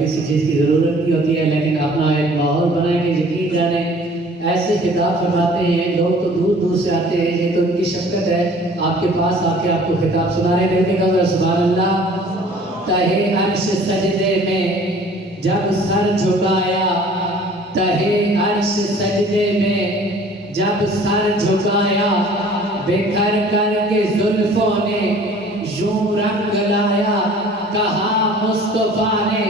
کسی چیز کی ضرورت نہیں ہوتی ہے، لیکن اپنا ایک ماحول بنائیں گے. یقین جانیں ایسے خطاب فرماتے ہیں، لوگ تو دور دور سے آتے ہیں، یہ تو ان کی شفقت ہے، آپ کے پاس آ کے آپ کو خطاب سنا رہے ہیں. دیکھیں گا سبحان اللہ. تہے عرش سجدے میں جب سر جھکایا، تہے عرش سجدے میں جب سر جھکایا، بکھر کر کے زلفوں نے یوں رنگ لایا، کہا مصطفیٰ نے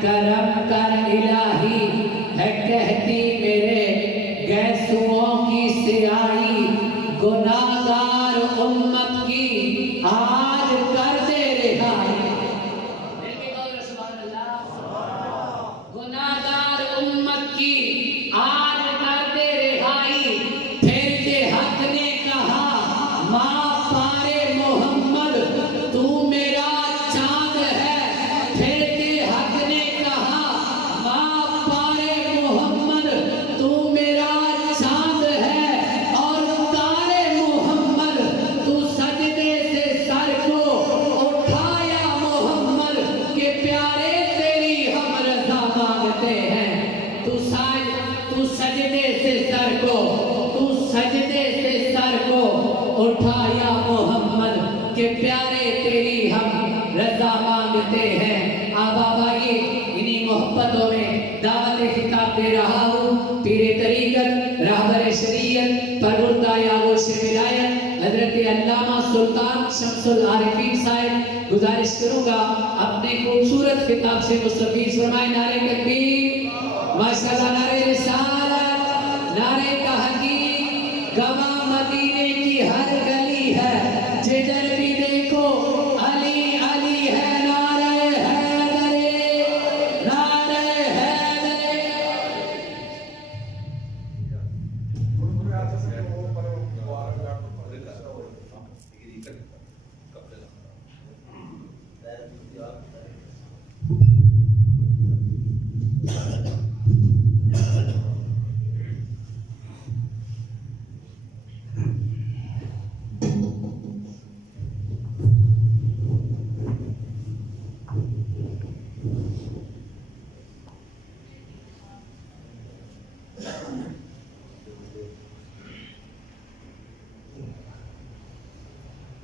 کرم کر الہی، ہے کہتی میرے گیسوؤں کی سیاہی، گناہگار امت کی آج کر دے رہائی. گناہگار امت کی آج کر دے رہائی. پھر یہ حق نے کہا ماں پارے محمد تو میرا چاند ہے. پھر یہ حق نے کہا ماں پارے محمد تو میرا چاند ہے. اور تارے محمد تو سجدے سے سر کو اٹھایا محمد کہ پیارے تیری ہم رضا مانگتے ہیں. تو سجدے سے سر کو، تو سجدے سے سر کو اٹھایا محمد کہ پیارے تیری ہم رضا مانگتے ہیں. آبا آئیے انہی محبتوں میں دعوت خطاب دے رہا ہوں. پیر طریقت، رہبر شریعت، پروردہ یاغوش ولایت حضرت علامہ سلطان شمس العارفین صاحب گزارش کروں گا اپنے خوبصورت خطاب سے مستفیض فرمائے. نعرہ تکبیر، ماشاءاللہ، نعرہ رسالت، نعرہ تحقیق. گواہ مدینے کی ہر گلی ہے، جدھر بھی دیکھو علی علی ہے. نعرہ حیدر، نعرہ حیدر.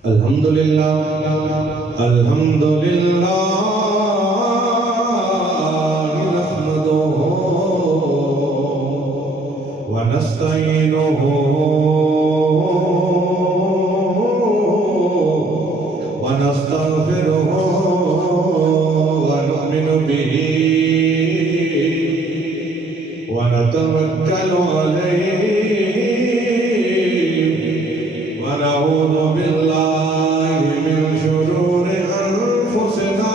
الحمدللہ الحمدللہ نحمدہ ونستعینہ ونستغفرہ ونؤمن بہ ونتوکل علیہ ونعوذ باللہ من شرور انفسنا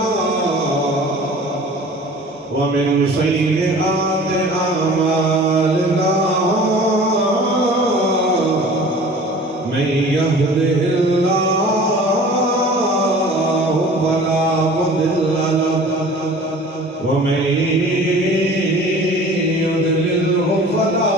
ومن سیئات اعمالنا من یهده اللہ فلا مضل له ومن يضلله فلا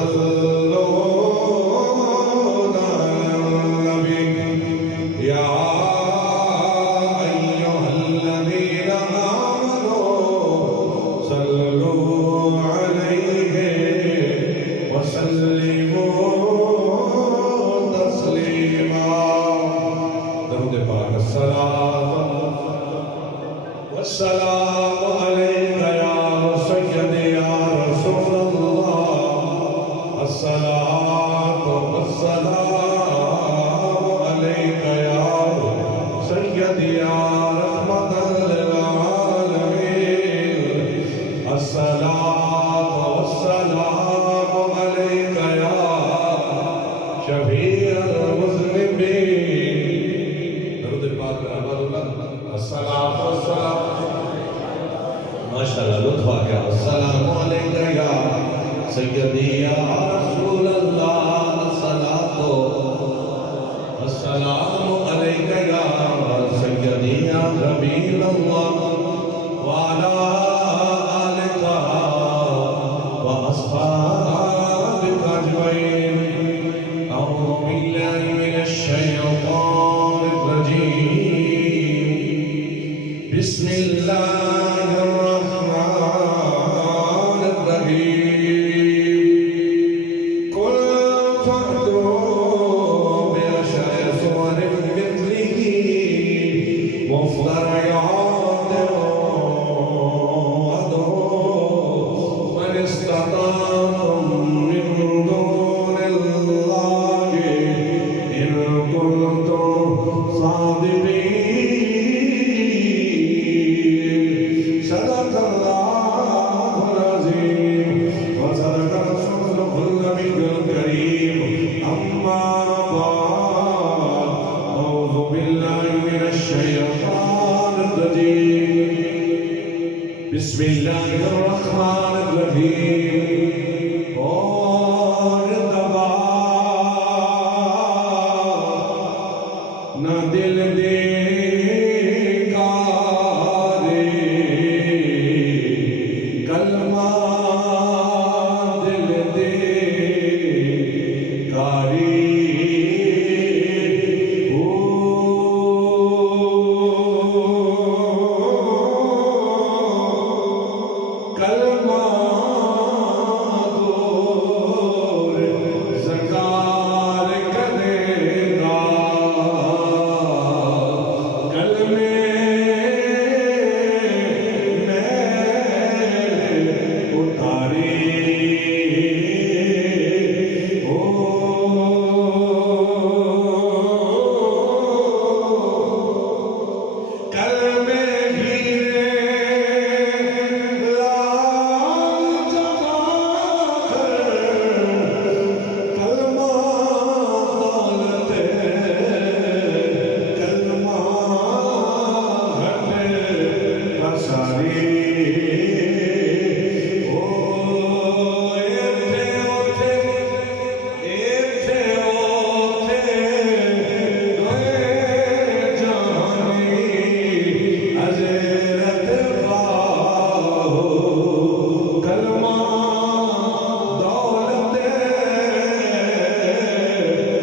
يصلون على النبي يا أيها الذين آمنوا صلوا عليه وسلموا تسليما درود پاک الصلاة والسلام عليك يا سيدي يا رسول الله الصلاة والسلام عليك يا سيدي يا رحمة للعالمين الصلاة والسلام عليك يا شفيع المذنبين درود پاک الصلاة والسلام ماشاءاللہ لطف آ گیا السلام علیکم یا سیدی یا رسول اللہ الصلاۃ والسلام علیکم یا سیدی یا نبی اللہ وعلی آلک واصحابک اجمعین اعوذ باللہ من الشیطان الرجیم بسم اللہ الرحمن الرحیم قل فأتوا بعشر سور مثله مفتريات وادعوا من استطعتم من دون الله إن كنتم صادقين صدق الله العظيم وصدق رسوله النبي الكريم أما بعد أعوذ بالله من الشيطان الرجيم بسم الله الرحمن الرحيم اور دبا نہ دل دے کارے کلمہ دل دے کاری کلمہ دور زنگار کرے گا کلمے میں اتاری کلمے ہیرے لال جما کر کلمہ دولت کلمہ گھٹ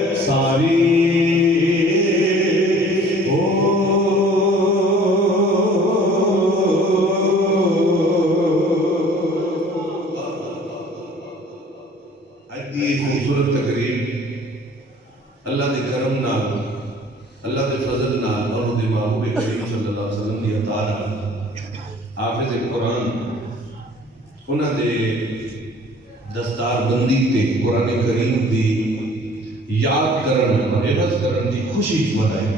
پساری خوبصورت تقریر اللہ دے کرم نال اللہ دے فضل نال اور دے محبوب کریم صلی اللہ علیہ وسلم دی عطا نال حافظ قرآن انہاں دے دستار بندی تے قرآن کریم دی یاد کرن اور حفظ کرن دی خوشی منائے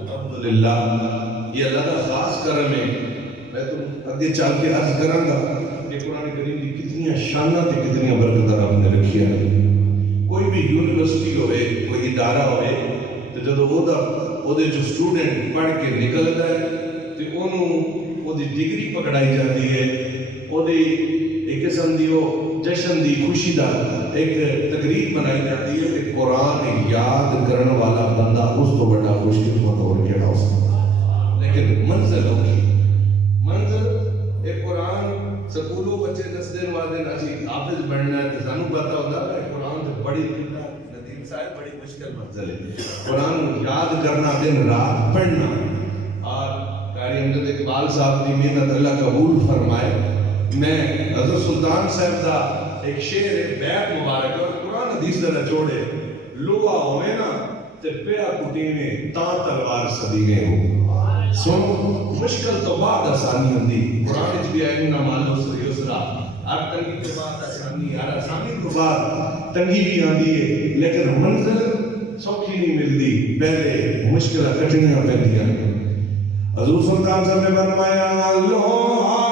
الحمدللہ یہ اللہ کا خاص کرم ہے میں تو اگے چل کے عرض کراں گا کہ قرآن کریم دی کتنی شاناں تے کتنی برکتاں رب نے رکھی ہے کوئی بھی یونیورسٹی ہوئے کوئی ادارہ ہوئے تو جب وہ جو سٹوڈنٹ پڑھ کے نکلتا ہے تو انہوں وہ ڈگری پکڑائی جاتی ہے وہ ایک قسم دی جشن دی خوشی دا ایک تقریب بنائی جاتی ہے کہ قرآن یاد کرنے والا بندہ اس تو بڑا خوش قسمت اور کیڑا ہو سکتا لیکن منزل ہوگی منزل ایک قرآن سکولوں بچے 10 دن بعد اسی حافظ بننا ہے تو سانو پتہ ہوتا ہے بڑی ندیم صاحب بڑی مشکل منزل ہے. قرآن یاد کرنا دن رات پڑھنا. اور قاری امجد اقبال صاحب کی محنت اللہ قبول فرمائے. میں حضرت سلطان صاحب دا ایک شعر ہے بیت مبارک اور قرآن حدیث دا جوڑے لوہا ہوئے نا تے پیا کٹینے تاں تلوار سدینے ہو. سنو مشکل تو بعد آسانی ہوندی. قرآن وچ بھی ہے نہ مال عسر یسرا. ہر تنگی کے بعد آسانی, ہر آسانی کے بعد تنگی بھی آندی ہے, لیکن منزل سوکھی نہیں ملتی, پہلے مشکل کٹھنیاں پیندیاں. حضور سلطان صاحب نے فرمایا لوہا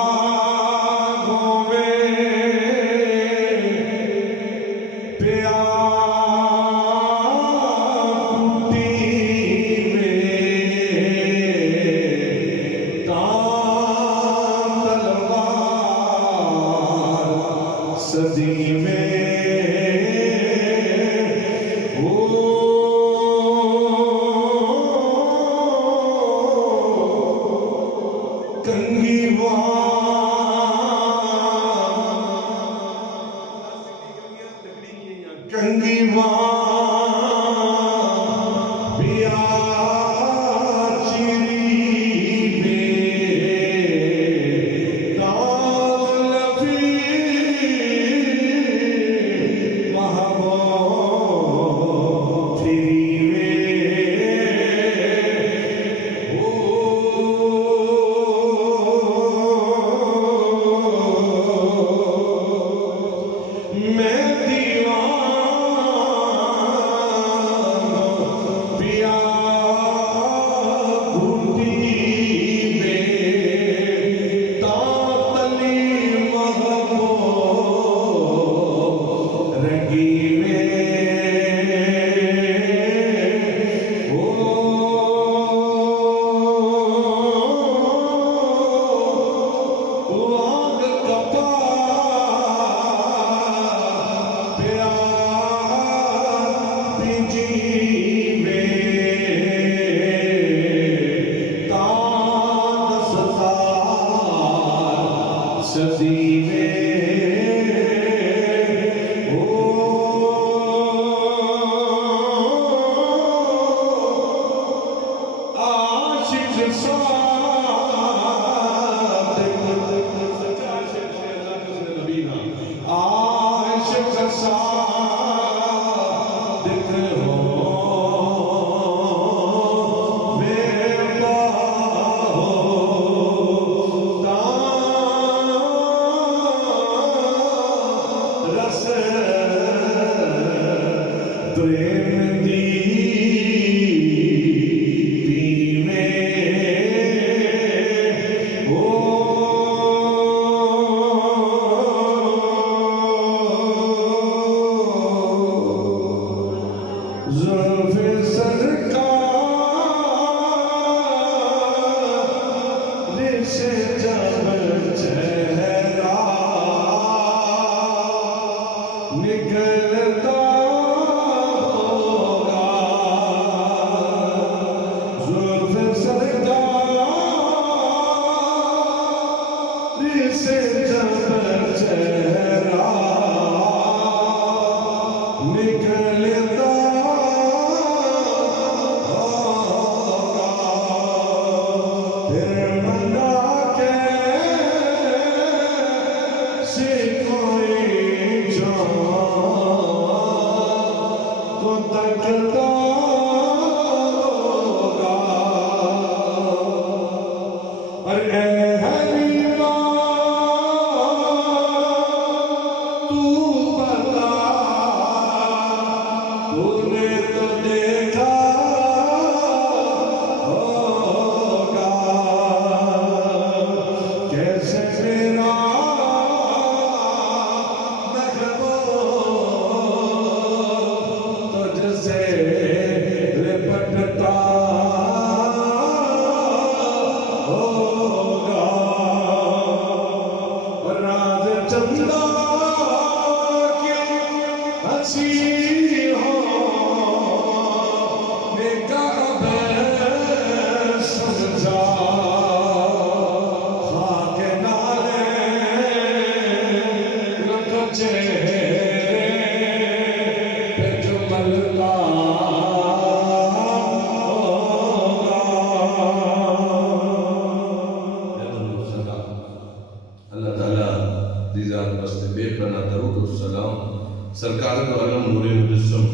نور مجسم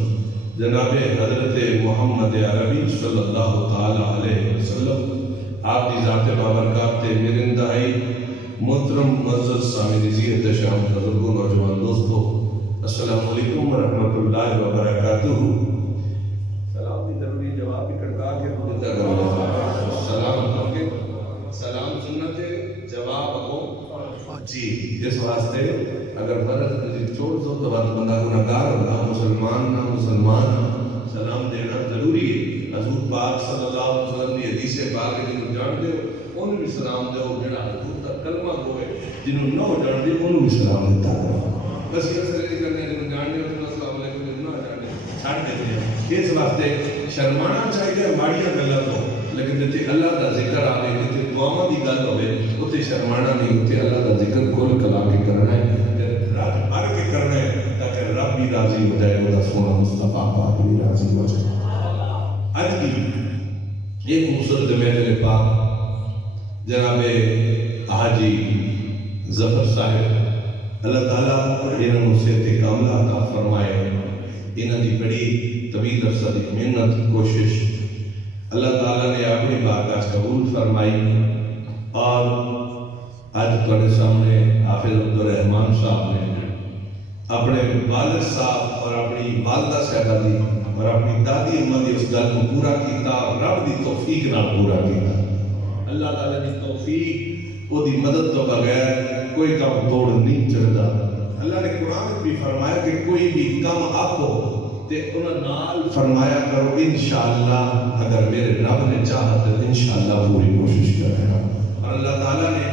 جناب حضرت محمد عربی صلی اللہ تعالی علیہ وسلم آپ کی ذات بابرکات میرے انتہائی محترم معزز سامعین عزیز شام بزرگوں نوجوان دوستو السلام علیکم ورحمۃ اللہ وبرکاتہ. سلام کی ضروری جواب بھی کڑکا کے سلام کے سلام سنت جواب کو جی اس واسطے اگر فرض چھوڑ دو تو بات بندہ گناہگار ہوگا مسلمان نہ مسلمان سلام دینا ضروری ہے. حضور پاک صلی اللہ علیہ وسلم کی حدیث پاک ہے جنہوں جان دے انہوں بھی سلام دے جڑا حضور کا کلمہ ہوئے جنہوں نہ جان دے انہوں بھی سلام دیتا ہے. بس یہ سرے کرنے جنہوں جان دے انہوں السلام علیکم جنہوں نہ جان دے چھاڑ دیتے ہیں. اس واسطے شرمانا چاہیے ماڑیاں گلاں تو لیکن جتے اللہ کا ذکر آئے جتے دعاواں دی گل ہوئے اتنے شرمانا نہیں ہوتے. اللہ کا ذکر کھل کلا کے کرنا ہے رات بھر کے کرنا ہے تاکہ رب بھی راضی ہو جائے وہ سونا مصطفیٰ پاک بھی راضی ہو جائے. آج کی ایک خوبصورت محفل پاک جناب حاجی ظفر صاحب اللہ تعالیٰ انہوں صحت کاملہ عطا فرمائے. انہوں کی بڑی طویل عرصہ کی محنت کوشش اللہ تعالیٰ نے اپنی بارگاہ قبول فرمائی اور آج تمہارے سامنے حافظ عبدالرحمان صاحب نے اپنے والد صاحب اور اپنی والدہ صاحبہ دی اور اپنی دادی اماں دی اس گل کو پورا کیتا رب دی توفیق نال پورا کیتا. اللہ تعالیٰ دی توفیق وہ دی مدد تو بغیر کوئی کام توڑ نہیں چلتا. اللہ نے قرآن بھی فرمایا کہ کوئی بھی کام آپ ہو تے انہاں نال فرمایا کرو انشاءاللہ اگر میرے رب نے چاہا تو انشاءاللہ پوری کوشش کرے گا. اور اللہ تعالیٰ نے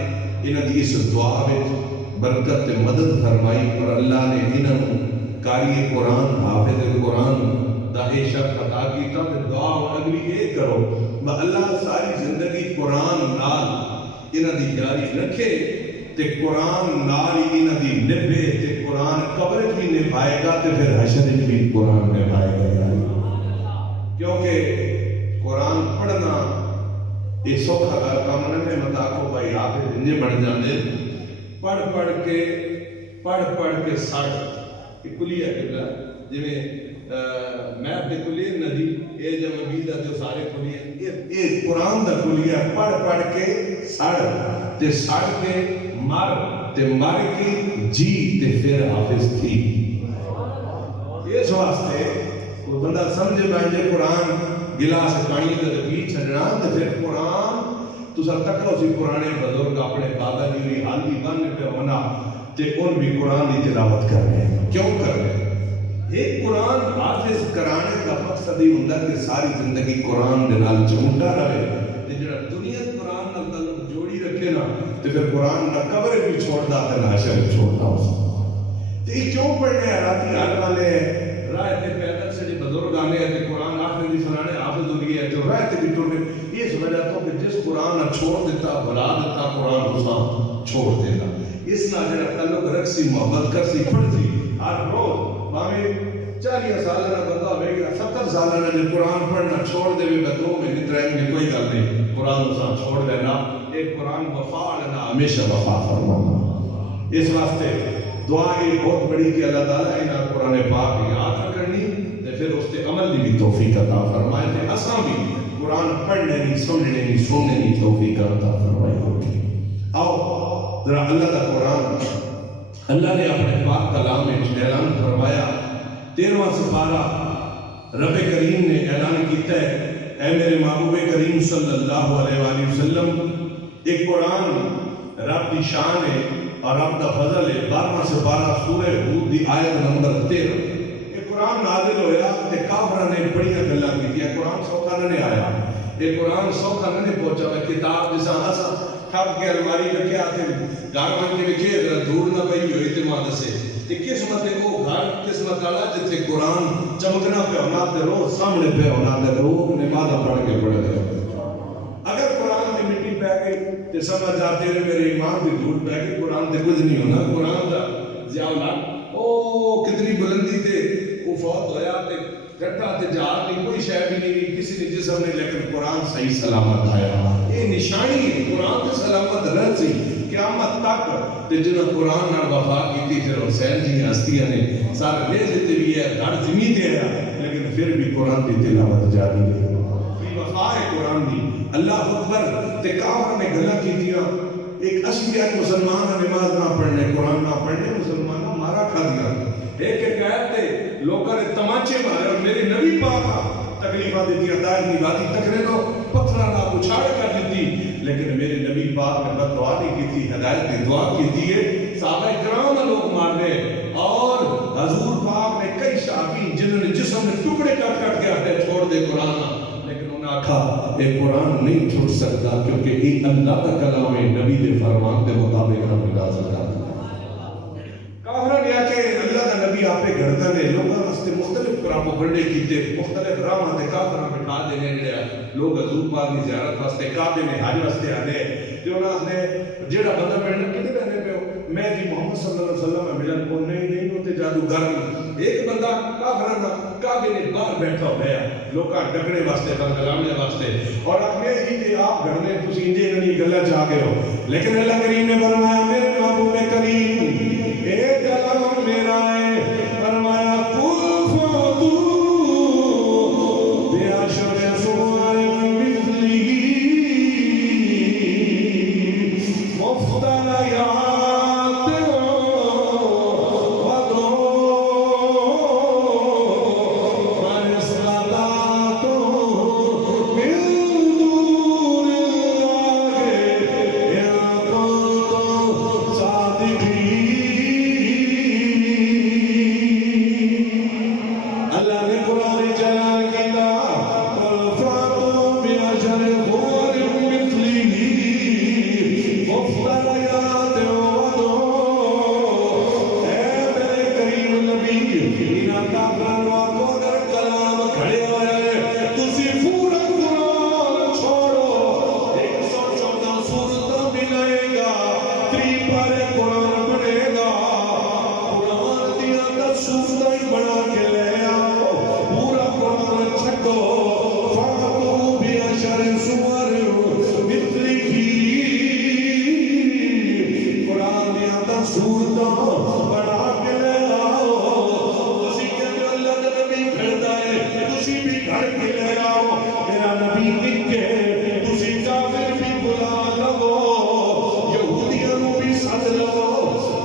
انہاں دی اس دعا میں برکت مدد فرمائی اور اللہ نے انہاں قاری قرآن حافظ قرآن دا اے شرف عطا کیتا تے دعا اگلی یہ کرو اللہ ساری زندگی قرآن نال انہاں دی جاری رکھے تے قرآن نال انہاں دی نبھے تے قرآن قبر بھی نبھائے گا تے پھر حشر بھی قرآن نبھائے گا. کیونکہ قرآن پڑھنا یہ سوکھا کام نہیں ہے. متا کو بھائی حافظ انجے بن جاندے پڑھ کے سڑ یہ کلیہ قبلہ جویں میں اپنے کلیہ ندی اے جب مبیدہ جو سارے کلیہ یہ قرآن دا کلیہ پڑھ کے سڑ تے سڑ کے مر کے جی تے پھر حافظ تھی. اس واسطے کوئی بندہ سمجھے بھائی قرآن گلاس پانی کا پی چھڑنا تے پھر قرآن تو سر تک اسی پرانے بزرگ اپنے دادا جی ہوئی حال بھی بننے پہ ہونا تے ان بھی قرآن کی تلاوت کر رہے ہیں. کیوں کر رہے ہیں؟ ایک قرآن حافظ کرانے کا مقصد ہی ہوتا ہے کہ ساری زندگی قرآن دے نال چمٹا رہے تے جڑا دنیا قرآن نال تعلق جوڑی رکھے نا تے پھر قرآن نہ قبر بھی چھوڑتا تے نہ حشر چھوڑتا اس تے کیوں پڑھنے راتی حال والے راہ تے پیدل سے بزرگ آنے تے قرآن آخر دی سنانے حافظ ہو گیا جو راہ تے بھی ٹرنے اس وجہ تو کہ جس قرآن چھوڑ دیتا بھلا دیتا قرآن اساں چھوڑ دینا. اس نہ جڑا تعلق رکھسی محبت کرسی پڑھسی ہر روز باویں 40 سال کا بندہ ہوئے گا 70 سال کا جو قرآن پڑھنا چھوڑ دے گا 2 مہینے 3 مہینے کوئی گل نہیں قرآن اساں چھوڑ دینا. ایک قرآن وفا لینا ہمیشہ وفا فرمانا. اس واسطے دعا یہ بہت بڑی کہ اللہ تعالیٰ انہاں قرآن پاک یاد کرنی تے پھر اس تے عمل دی بھی توفیق عطا فرمائے تے اساں بھی قرآن پڑھنے نہیں سننے نہیں سننے نہیں توفیق عطا فرمائے ہوگی. آؤ ذرا اللہ کا قرآن اللہ نے اپنے پاک کلام میں اعلان فرمایا 13واں سپارہ رب کریم نے اعلان کیتا ہے اے میرے محبوب کریم صلی اللہ علیہ وآلہ وسلم ایک قرآن رب کی شان ہے اور رب کا فضل ہے. 12واں سپارہ سورہ ہود دی آیت نمبر 13 یہ قرآن نازل ہویا تے کافراں نے بڑیاں گلاں کیتیاں. قرآن سوکھا نہیں آیا یہ قرآن سوکھا نہیں پہنچا میں کتاب جیسا ہسا ٹھپ کے الماری رکھے آتے گھر بن کے لکھے اگر دور نہ پئی ہوئی اعتماد سے کہ قسمت ہے وہ گھر قسمت والا جتنے قرآن چمکنا پہ ہونا تے روز سامنے پہ ہونا تے لوگ نماز پڑھ کے پڑھے گئے. اگر قرآن کی مٹی پہ گئی تے سمجھ جاتے ہیں میرے ایمان کی دھول پہ گئی قرآن تے کچھ نہیں ہونا. قرآن دا زیاولا او کتنی بلندی تے وہ فوت ہویا تے گھٹا تے جہاد نہیں کوئی شے بھی نہیں کسی نے جسم نے لیکن قرآن صحیح سلامت آیا. یہ نشانی ہے قرآن تے سلامت رہ سی قیامت تک تے جنہاں قرآن نال وفا کیتی پھر حسین جی ہستیاں نے سارے نیزے تے بھی ہے گھر زمین تے ہے لیکن پھر بھی قرآن دی تلاوت جاری ہے وفا ہے قرآن دی اللہ اکبر تے کافر نے گلا کیتیاں ایک اشیاء مسلمان نماز نہ پڑھنے قرآن نہ پڑھنے مسلمانوں مارا کھا دیا ایک آیت تے لوگوں نے تماچے مارے اور میرے نبی پاک تکلیفہ دیتی دائر نہیں باتی تکرے تو پتھرہ نہ اچھاڑ کر دیتی لیکن میرے نبی پاک نے بد دعا نہیں کی تھی ہدایت نے دعا کی تھی صحابہ اکرام لوگ مارنے اور حضور پاک نے کئی صحابی جنہوں نے جسم میں ٹکڑے کٹ کٹ کے آتے چھوڑ دے قرآن لیکن انہوں نے آکھا یہ قرآن نہیں چھوڑ سکتا کیونکہ یہ اللہ کا کلام ہے نبی دے فرمان کے مطابق ہم ملا سکتا کافرہ نے آکے اللہ کا نبی آپ پہ گھڑتا نے لوگوں واسطے مختلف پراپوگنڈے کیتے مختلف راہ تے کافرہ بٹھا دینے لیا لوگ حضور پاک کی زیارت واسطے کعبے میں حج واسطے آنے جو انہوں نے جیڑا بندہ پڑھنے کدھر رہنے پہ ہو میں جی محمد صلی اللہ علیہ وسلم میں ملن کو نہیں ہوتے جادوگر ایک بندہ کافرہ نہ کعبے نے باہر بیٹھا ہوا لوکاں ڈکنے واسطے بنگلانے واسطے اور اپنے ہی تے آپ گھرنے تسی انجے نہیں گلا چاہ گئے ہو لیکن اللہ کریم نے فرمایا میرے محبوب کریم ایک کلام میرا ہے فرمایا قل فاتو بعشر سور مثله مفتريات وادعوا من استطعتم من دون الله إن كنتم صادقين اللہ نے قرآن جلال کیا قل فاتوا بعشر سور مثله مفتريات وادعوا اے میرے کریم نبی انہاں کافراں کو اگر کلام کھڑے ہوئے تسی پورا قرآن چھوڑو 114 سورت ملے گا 3 پارے قرآن بنے گا قرآن دیا 10 سورتیں بنا کے لے آؤ پورا قرآن چھٹو فاتوا بعشر سور مثله قرآن دیا 10 سورتیں بنا کے لے آؤ تسی کہتے اللہ کا نبی کھڑتا ہے تسی بھی گھڑ کے لے آؤ میرا نبی نکے تسی کافر بھی بلا لگو یہودیاں نو بھی سد لو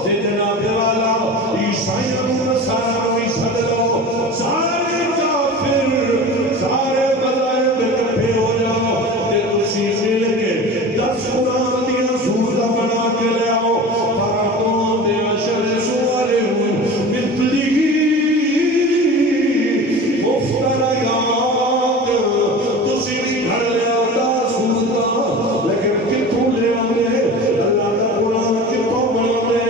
تے جناب والا عیسائیاں نو نصارا نو بھی سد لو سارے کافر سارے مذاہب اکٹھے ہو جاؤ تے تسی مل کے 10 قرآن دیا سورتاں بنا کے لے آؤ فاتوا بعشر سور مثله مفتريات تسی بھی گھڑ لے آؤ 10 سورتاں لیکن کتوں لے آؤ اللہ کا قرآن کتوں بنا لے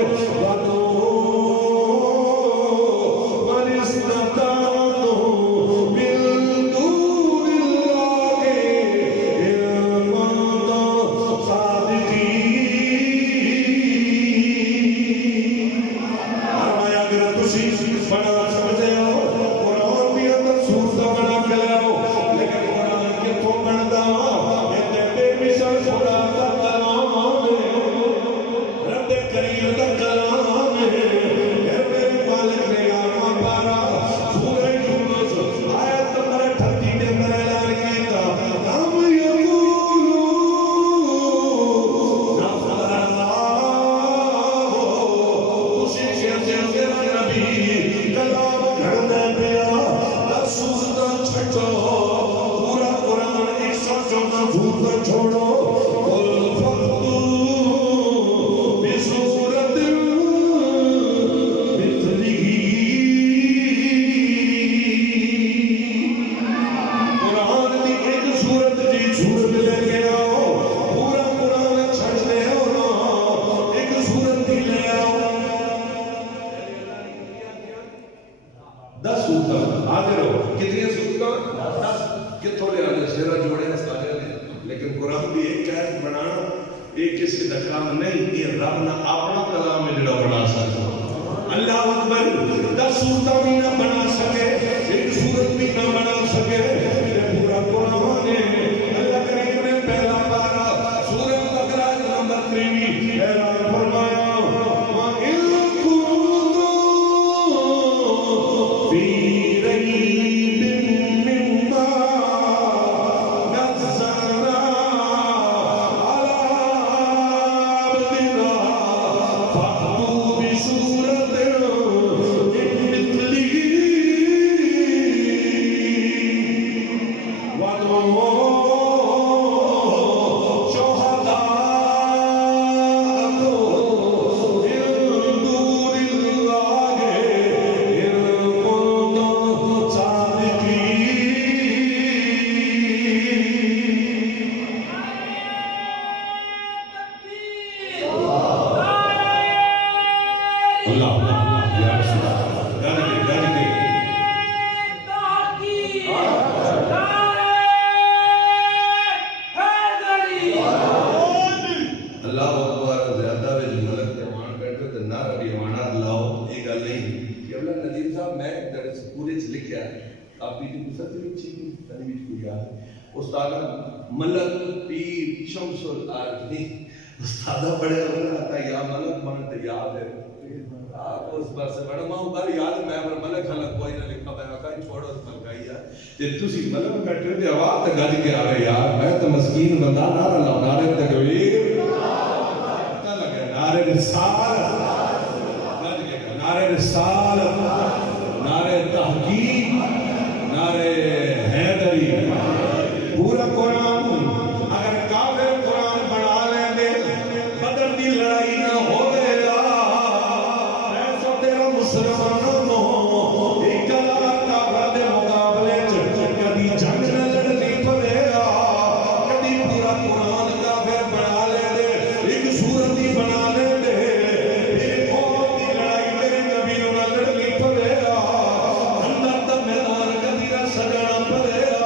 من استطعتم من دون الله إن كنتم صادقين فرمایا اگر تسی بنا سکتے ہو قرآن بھی اندر سورتاں بنا کے لے آؤ لیکن قرآن کتوں بنتا یہ بے مثال خدا کا کلام ہے رب کریم کا کلام ہے اے میرے مالک نے آرما پارا سورہ یونس آیت نمبر 38 نے اندر اعلان کیا ہم یقولون نفر اللہ تسی کہتے ہیں میرا نبی کلام گھڑنے پیا 10 سورتاں چھٹو پورا قرآن 114 سورتاں چھوڑو قل فاتوا بسورة مثله قرآن دی ایک سورت جی سورت لے کے آؤ پورا قرآن چھٹ لے آؤ ایک سورت دی لے آؤ 10 سورتاں حاضر ہو کتنی سورتاں 10 کتوں لے آنے سیرہ جوڑے سارے نے لیکن قرآن بھی ایک آیت بنانا ایک کسی کا کام نہیں یہ رب نہ اپنا کلام ہے جڑا بنا سکتا اللہ اکبر 10 سورتاں بھی نہ بنا سکے ایک سورت بھی نہ بنا سکے یہ پورا قرآن ہے اللہ کریم نے پہلا پارا سورہ بقرہ نمبر 23 اعلان فرمایا ريب مما نزلنا على عبدنا فأتوا بسورة من مثله وادعوا استادہ ملک پیر شمس العارفین استادہ بڑے اللہ آتا یا ملک مانتے یاد ہے آپ اس بار سے بڑا ماں بار یاد میں پر ملک خلق کوئی نہ لکھا میں آقای چھوڑو اس ملک آئی ہے جب تسی ملک بیٹھے تھے آواز تک گاج کے آوے یار میں تو مسکین بندہ نارا لاؤ نارے تکویر پتہ لگے نارے رسالت گاج کے نارے رسالت نارے تحقیق نارے حیدری پورا قرآن اگر کافر قرآن بنا لیں دے بدر دی لڑائی نہ ہو گیا ایسا تیرا مسلمانوں ایک اللہ کافر دے مقابلے کبھی جنگ نہ لڑنی پڑے گا کبھی پورا قرآن کافر بنا لیں دے ایک سورت ہی بنا لیں دے پھر قوم دی لڑائی میرے نبی نہ لڑنی پڑے گا اندر تب میدان کبھی نہ سجانا پڑے گا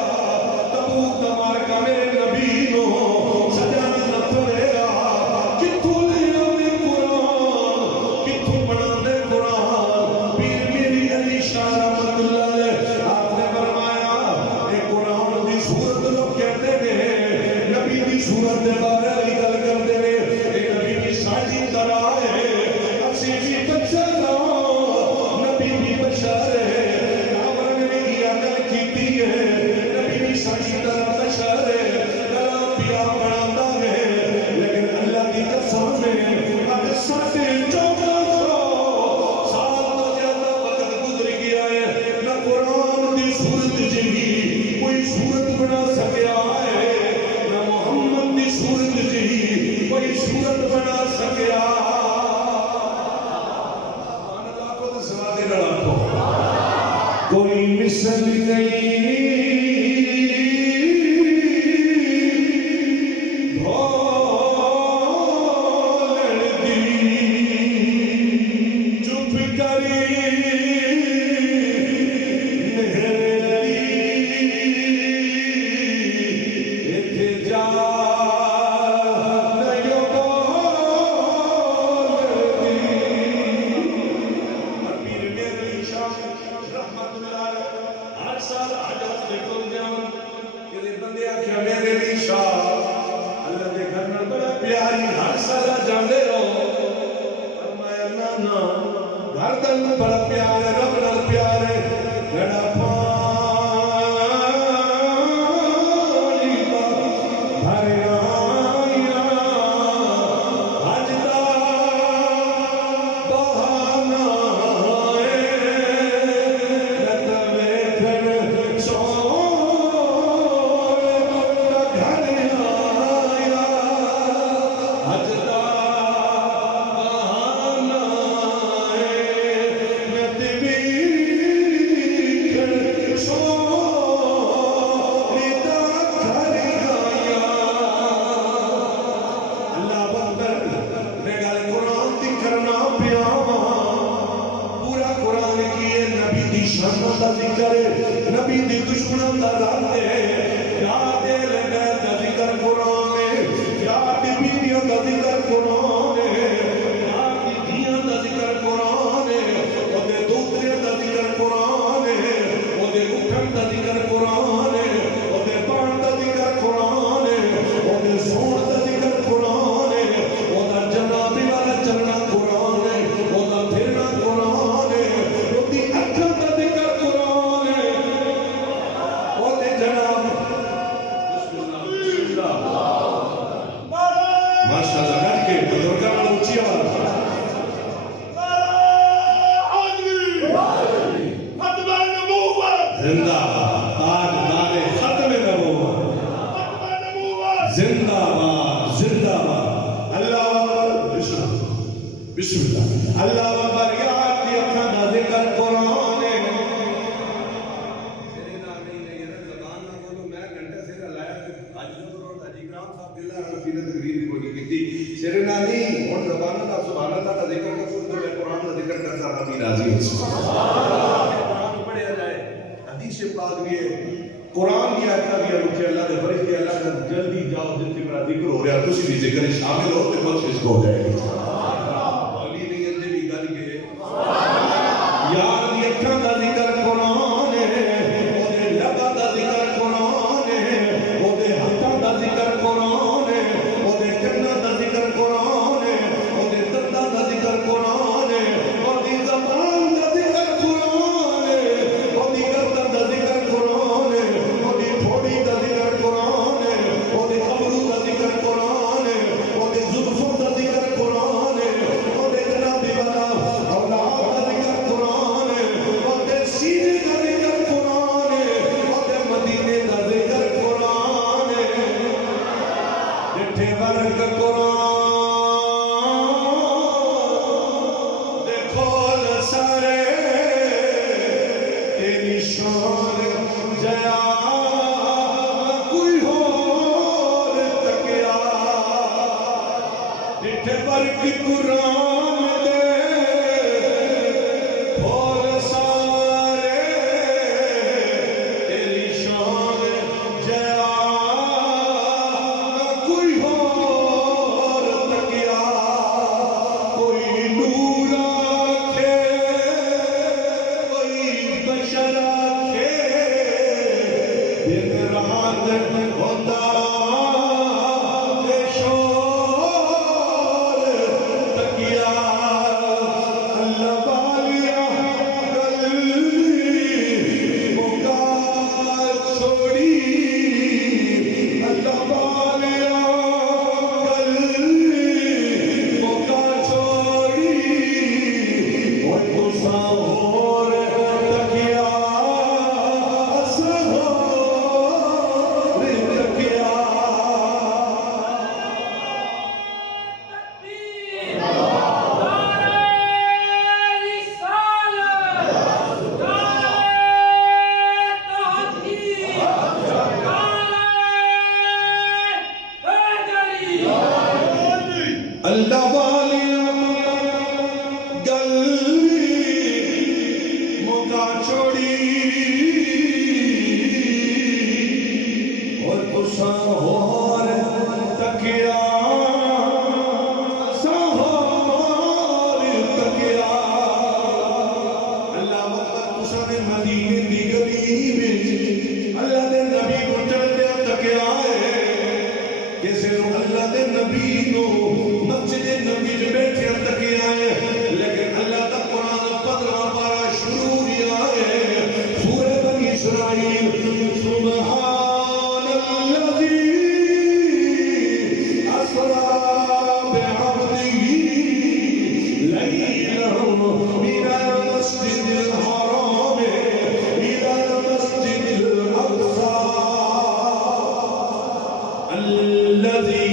کوئی مثل نہیں بھولن دی چپ کری نہری ایک جا نیو بولن دی امیر میری شاہ رحمت اللہ ہر سال حجت کے کل جاؤں کہ بندے آکھیا میرے بھی شاہ اللہ دے گھر میں بڑا پیاری ہر سال جاندے ہو فرمایا نا گھر دل بڑا پیارے رب نال پیارے گڑا پانی دا بھر آیا حج دا بہانا نبی دی دشمنوں دا رات ہے یا دل دا ذکر قرآن ہے یا بیویوں دا ذکر قرآن ہے یا بیویوں دا ذکر قرآن ہے او دے دوترے دا ذکر قرآن ہے او دے اٹھن دا ذکر قرآن ہے او دے پان دا ذکر قرآن ہے او دے سون دا ذکر قرآن ہے او دا جنابی والا چلنا قرآن ہے او دا پھرنا قرآن ہے او دی اکھاں دا ذکر قرآن ہے زندہ باد تاجدار ختم نبوت زندہ باد زندہ باد اللہ اکبر بسم اللہ اللہ اکبر یا کی اکھاں دا ذکر قرآن ہے تیرے نال نہیں ہے یہ زبان نہ بولو میں گھنٹے سے لایا اج ضرور حاجی کرام صاحب دلہ کی تقریر کو کی سر نال نہیں اور زبان دا سبحان اللہ دا ذکر کر سن تو قرآن دا ذکر کرتا ربی راضی ہے سبحان اللہ قرآن پڑھیا جائے حدیث پاک بھی ہے قرآن کی آیت بھی ہے کہ اللہ دے فرشتے اللہ کا جلدی جاؤ جس سے میرا ذکر ہو رہا تسی بھی ذکر شامل ہو تے بخشش ہو جائے گی علی نہیں اندے بھی گل کے یار دی اکھاں دا ذکر قرآن ہے او دے لباں دا ذکر قرآن ہے او دے ہتھاں دا ذکر قرآن ہے او دے کناں دا ذکر قرآن ہے او دے دنداں دا ذکر قرآن ہے او دی زبان دا ذکر قرآن ہے او دی گردن دا ذکر قرآن ہے او دی تھوڑی دا ذکر قرآن ہے او دے ابرو دا ذکر قرآن ہے او دے زلفوں دا ذکر قرآن ہے او دے جناب والا اولاد دا ذکر قرآن ہے او دے سینے دا ذکر قرآن ہے او دے مدینے دا ذکر قرآن ہے جٹھے ورگ قرآن دیکھو سارے تیری شان جیا کوئی اور تکیا جٹھے ورگ قرآن دے کھول سارے تیری شان جیا کوئی اور تکیا کوئی نور آکھے کوئی بشر آکھے دن رات ہوتا شور تکیا اللہ والیا گلی مکا چھوڑی اللہ والیا گلی مکا چھوڑی اور تسا اور تکیا اسا اور تکیا اللہ والیا گلی مکا چھوڑی اور تسا اور تکیا سہور تکیا اللہ اکبر تسا نے مدینے دی گلی وچ اللہ دے نبی کو چڑھدے تکیا ہے کسے نو اللہ دے نبی نو مسجد نبی وچ بیٹھے تکیا ہے لیکن اللہ دا قرآن 15 پارہ شروع ہوا ہے سورہ بنی اسرائیل سبحان الذی اسرا بعبده لیلا من المسجد الحرام الى المسجد الاقصى الذي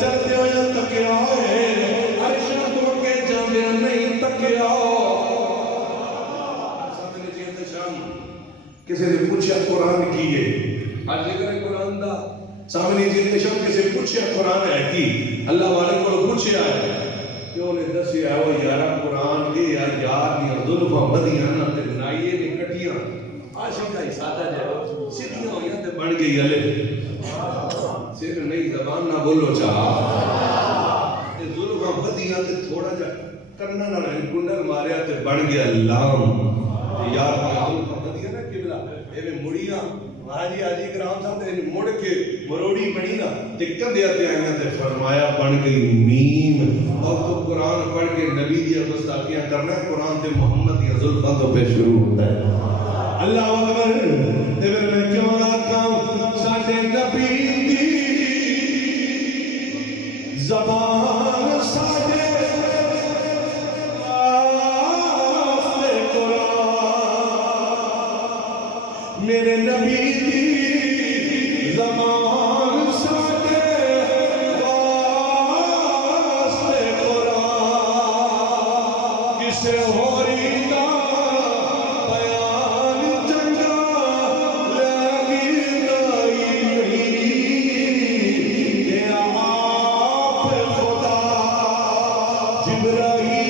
چلتے ہو یا تکیا ہے عرشاں تو کے جاندے نہیں تکیا کسی نے پوچھا قرآن کی ہے آج ذکر قرآن دا سامنے جیتے شب کسی پوچھا قرآن ہے کی اللہ والے کو پوچھا ہے کیوں نے دسی ہے وہ یارا قرآن کے یار دی ظلفہ بدیاں تے نائیے نے کٹیاں عاشق کا سادہ جائے سیدھیاں ہویاں تے بن گئی الف صرف نہیں زبان نہ بولو چاہا تے ظلفہ کرنا نہ کنڈل ماریا تے بن گیا لام یار پتہ نا قبلہ ایویں مڑیاں حاجی حاجی کرام صاحب تے مڑ کے مروڑی بنی نا تے کدے تے آئیاں تے فرمایا بن گئی میم اور تو قرآن پڑھ کے نبی دی گستاخیاں کرنا قرآن تے محمد دی زلفاں تو پہ شروع ہوتا ہے اللہ اکبر تے پھر میں کیوں نہ کہوں ساڈے نبی دی زبان ساڈے میرے نبی دی زمان ساڈے واسطے قرآن کسے ہوری دا بیان چنگا لگی نہیں کہ آپ خدا جبرائیل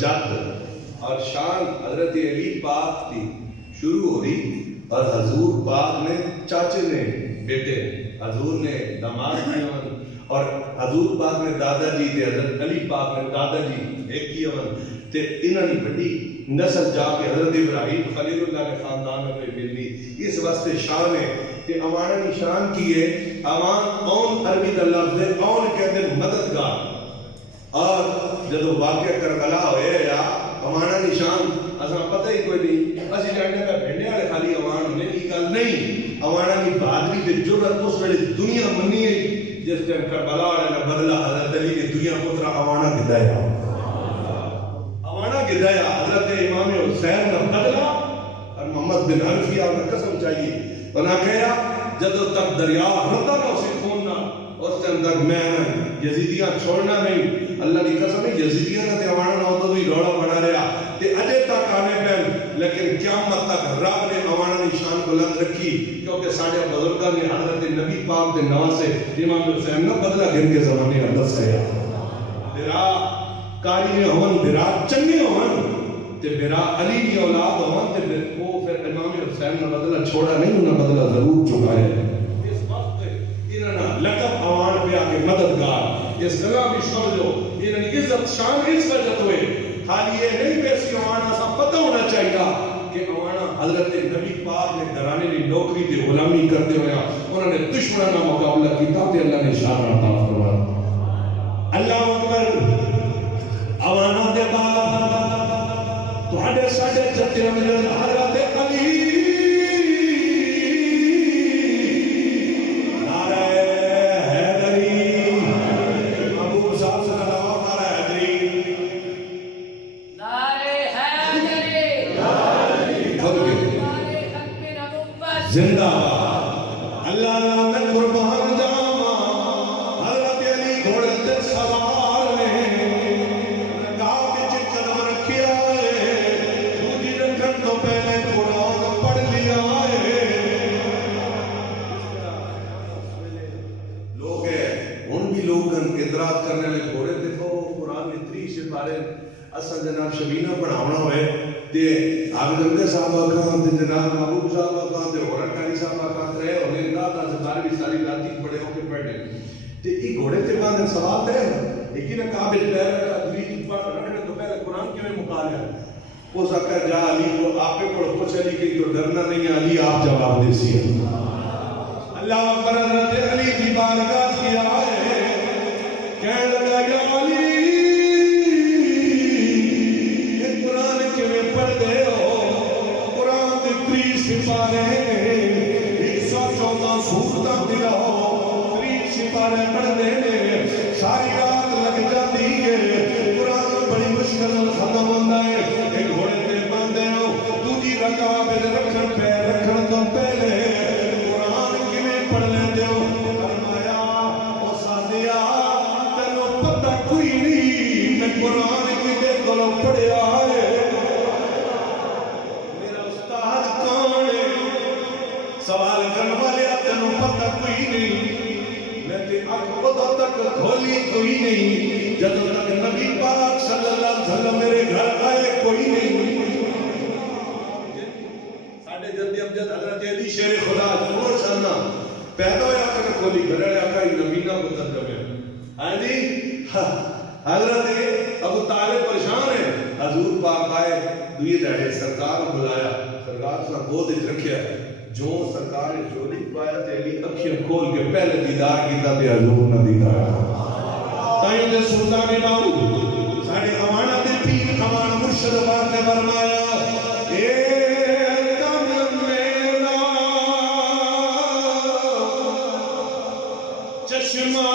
لدجا اور شان حضرت علی پاک کی شروع ہو رہی اور حضور پاک نے چاچے نے بیٹے حضور نے داماد کیا اور حضور پاک نے دادا جی تے حضرت علی پاک نے دادا جی ایک کیا تے انہاں دی بڑی نسل جا کے حضرت ابراہیم خلیل اللہ کے خاندان میں ملنی اس واسطے شان ہے کہ امانہ کی شان کی ہے امان اون عربی دا لفظ ہے اون کہتے ہیں مددگار اور جب واقعہ کربلا ہوئے یا امانہ نشان اساں پتہ ہی کوئی نہیں اسی جاننے کا بھیڑنے والے خالی امان ہونے کی گل نہیں امانہ کی بہادری تے جرأت اس ویلے دنیا منی ہے جس ٹائم کربلا والے نے بدلہ حضرت علی کی دنیا پترا امانہ گدایا امانہ گدایا حضرت امام حسین نے بدلہ اور محمد بن حنفیہ نے قسم چاہیے بنا کہا جب تک دریا رتا نہ اسے خوننا اس ٹائم تک میں یزیدیاں چھوڑنا نہیں اللہ کی قسم ہے یزیدیاں نے امانہ نہ ہوتا بھی روڑا بنا رہا تے اجے تک آنے پہن لیکن قیامت تک رب نے امانہ نشان بلند رکھی کیونکہ ساڑھے بزرگاں نے حضرت نبی پاک دے نواسے امام حسین نے بدلہ گھن کے زمانے اندر سے برا کاری میں ہون برا چنگے ہون تے برا علی کی اولاد ہون تے وہ پھر امام حسین نے بدلہ چھوڑا نہیں انہوں نے بدلہ ضرور چکایا اس وقت انہوں نے لقب امان پہ آکے مددگار اس گلا بھی سمجھو انہوں نے عزت شان اس وجہ ہوئے خالی یہ نہیں پیسی امانہ سا پتہ ہونا چاہیے کہ امانہ حضرت نبی پاک نے گھرانے نے نوکری تے غلامی کرتے ہوئے انہوں نے دشمنانہ مقابلہ کیتا تے اللہ نے شان عطا فرمایا اللہ اکبر امانہ دے بعد تواڈے ساڈے جتے اندر حضرت علی زندہ اللہ اللہ میں قربان جاواں حضرت علی گھوڑے تے سوار نے گاہ وچ قدم رکھیا ہے دوجی رکھن تو پہلے قرآن پڑھ لیا ہے لوگ ہن بھی لوگ اعتراض کرنے والے گھوڑے تے قرآن میں 30 سپارے اصل جناب شبینہ پڑھاونا ہوئے تے عابد اللہ صاحب آکھاں تے جناب محبوب صاحب آکھاں تے اور کاری صاحب آکھاں تے انہیں اللہ تعالی سے باری ساری رات پڑھے ہو کے پڑھے تے ایک گھوڑے تے باندھ سوال ہے ایک ہی نہ کعبے پیر کا دوسری پر رکھنے تو پہلے قرآن کیوں مکا لیا وہ زکر جا علی کو آپ کو پوچھ علی کہ جو ڈرنا نہیں علی آپ جواب دے سی اللہ اکبر حضرت علی کی بارگاہ کی آئے کہنے لگا یا علی سپارے 114 سورتاں دے ہو 30 سپارے پڑھنے نے ساری رات لگ جاتی ہے قرآن بڑی مشکل ختم ہوتا ہے ایک گھوڑے تے باندھے ہو دوجی رکعت رکھن پہ رکھن تو پہلے قرآن کیویں پڑھ لیندے ہو فرمایا او سادیا تینوں پتہ کوئی نہیں میں قرآن کدے کولوں پڑھیا ہے سوال کرنے والے تینوں پتہ کوئی نہیں میں تے اکھ میرے آقا نبینا کو ترجمہ ہے. ہاں جی حضرت ابو طالب پریشان ہے. حضور پاک آئے دوئے دہڑے سرکار کو بلایا, سرکار سے گود رکھیا, جو سرکار نے جوڑی پایا تے علی اکھیاں کھول کے پہلے دیدار کیتا تے حضور نہ دیدار. تائیں دے سلطان امام ساڈے امانہ دے پیر امان مرشد پاک نے فرمایا اے کامل میرا چشمہ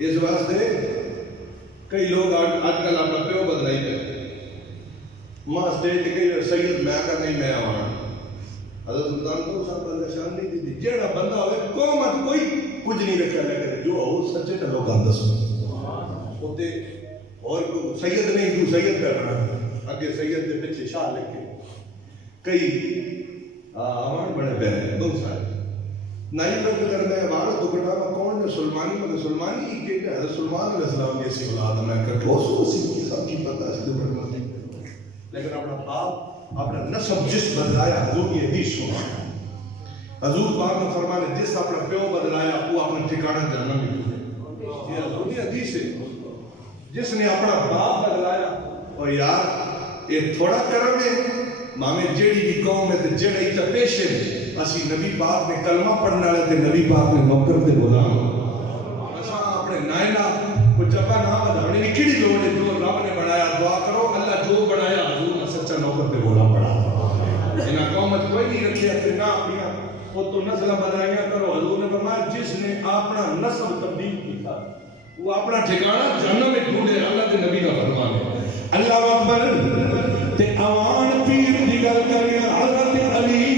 اس واسطے کئی لوگ آج کل اپنا پیو بدلائی کرتے ماں سٹیج کئی سید میں کر نہیں میں آواں حضرت سلطان کو صاحب اللہ شان نہیں دی جیڑا بندہ ہوئے قومت کوئی کچھ نہیں رکھا لگے جو ہو سچے تے لوگ اندس ہوتے اور سید نہیں جو سید کرنا اگے سید دے پیچھے شاہ لکھ کے کئی آوان بڑے پہلے بہت سارے نہیں لوگ اگر میں عبارت دکھڑا میں کون ہے سلمانی میں سلمانی ہی کہ حضرت سلمان علیہ السلام جیسی اولاد میں کر کے اس کی سب کی پتہ اس کے بڑھ لیکن اپنا باپ اپنا نسب جس بدلایا حضور کی حدیث سنا حضور پاک نے فرمایا جس اپنا پیو بدلایا وہ اپنا ٹھکانہ جہنم میں یہ حضور کی حدیث ہے جس نے اپنا باپ بدلایا اور یار یہ تھوڑا کرم ہے مامے جیڑی بھی قوم ہے تے جیڑا ہی تے پیش ہے اسی نبی پاک نے کلمہ پڑھنے والے تے نبی پاک نے نوکر تے غلام اساں اپنے نائنا کو جگہ نہ بدھانے کی کیڑی لوڑ ہے جو رب نے بنایا دعا کرو اللہ جو بنایا حضور نے سچا نوکر تے غلام بنا انہاں قومت کوئی نہیں رکھیا تے نہ اپنی وہ تو نسل بدلائیاں کرو حضور نے فرمایا جس نے اپنا نسل تبدیل کیتا وہ اپنا ٹھکانہ جہنم میں ڈھونڈے اللہ کے نبی کا فرمان ہے اللہ اکبر تے اوان پیر دی گل کرے حضرت علی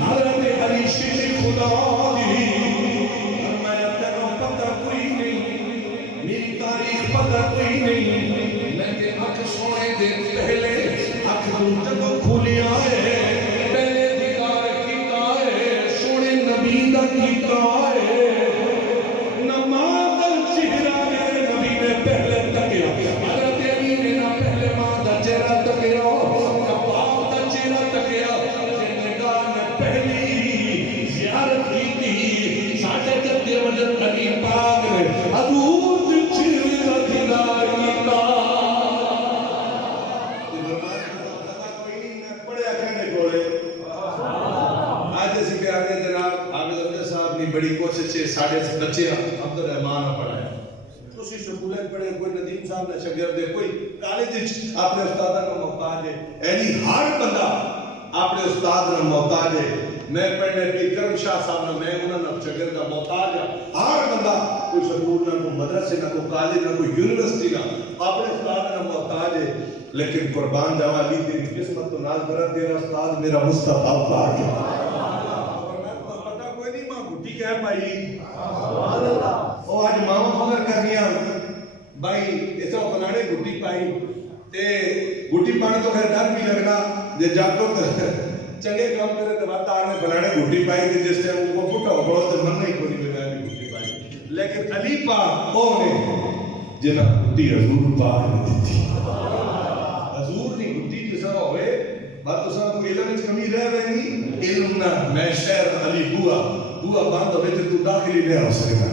حضرت علی شیر خدا دی فرمایا تینوں پتہ کوئی نہیں میری تاریخ پتہ کوئی نہیں لیکن اکھ سونے دے پہلے اکھ جب کھلی آئے پہلے دیدار کیتا ہے سونے نبی دا کیتا ہے نماز چہرہ میرے نبی نے پہلے تکیا حضرت علی بڑی کوشش ہے ساڑھے بچے عبد الرحمان پڑھایا تسی سکولے پڑھے کوئی ندیم صاحب نے شاگرد ہے کوئی کالج اپنے استاد کا محتاج ہے یعنی ہر بندہ اپنے استاد کا محتاج ہے میں پڑھنے پیر کرم شاہ صاحب نے میں انہوں نے شاگرد کا محتاج ہے ہر بندہ کوئی سکول نہ کوئی مدرسے نہ کوئی کالج نہ کوئی یونیورسٹی نہ اپنے استاد کا محتاج ہے لیکن قربان جاوا علی تیری قسمت تو ناز برت تیرا استاد میرا مصطفیٰ پاک ہے پتہ کوئی نہیں ماں گھٹی کیا پائی سبحان اللہ او آج ماما فخر کرنیا بھائی ایسا فلانے گھٹی پائی تے گھٹی پانے تو خیر ڈر بھی لگنا جے جاکو چنگے کام کرے تو بات آنے فلانے گھٹی پائی تھی جس سے وہ پھٹا ہو بڑھو تو من نہیں کوئی بگایا بھی گھٹی پائی لیکن علی پاک او نے جنہ گھٹی حضور پاک نے دی تھی حضور نے گھٹی جیسا ہوئے بات تو سب کو علم اچھ کمی رہ رہے نہیں علم نہ میں شہر علی بوا باندھ ہوئے تو داخلی لے ہو سکے گا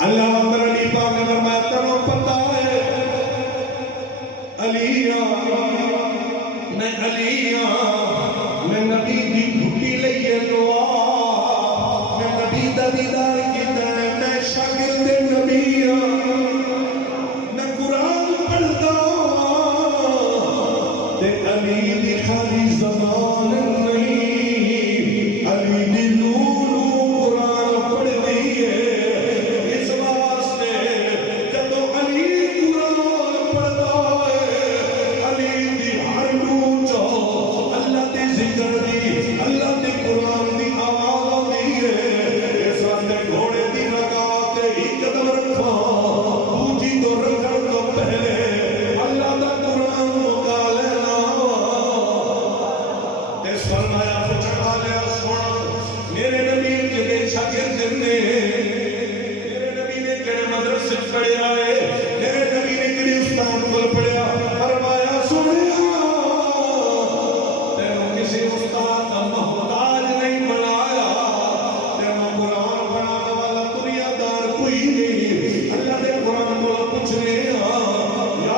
اللہ اکبر علی پاک نے فرمایا تنو پتہ ہے میں میں نبی دی گھٹی لئیے دعا میں نبی دا دیدار کی دائیں میں شاگرد نبی میں قرآن پڑھتا تے علی دی خالی زمان نہیں علی دی نور قرآن پڑھ دیئے اس واسطے جدو علی قرآن پڑھتا ہے علی دی ہر نور جو اللہ دی ذکر دی اللہ دی قرآن دی آواز دیئے اس واسطے گھوڑے دی رکعت ہی قدم رکھا دوجی تو رکھن تو پہلے اللہ دا قرآن مکا لینا اس فرمایا پچھڑا لیا سونا میرے نبی کے شاگرد نے میرے نبی نے کڑے مدرسے پڑھے آئے میرے نبی نے کڑے استاد کو پڑھیا فرمایا سنیا تینوں کسی استاد کا محتاج نہیں بنایا تینوں قرآن بنانے والا دنیا دار کوئی نہیں اللہ نے قرآن کو پوچھنے یا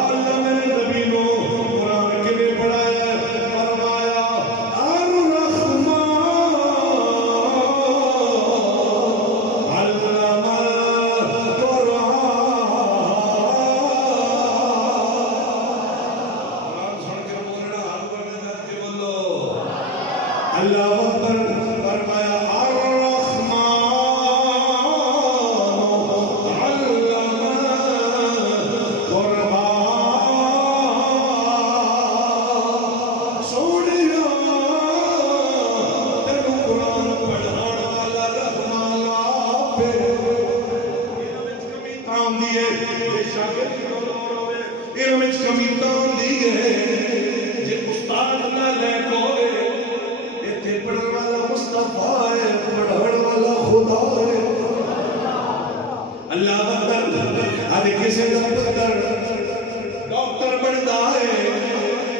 اللہ میرے نبی نو قرآن کے لئے پڑھایا فرمایا الرحمن علم قرآن سن کے بولنا حال کرنے جا کے بولو اللہ اکبر فرمایا الرحمن علم قرآن سونیا تینوں قرآن پڑھان والا رحمان آپ کمی کام دیئے یہ شاگرد کی دور ہوئے انہوں میں کمی کام دیئے جے استاد نہ لے کوئے ایتھے پڑھن والا مصطفیٰ ہے پڑھن والا خدا ہے اللہ اکبر آج کسی کا پتر ڈاکٹر بنتا ہے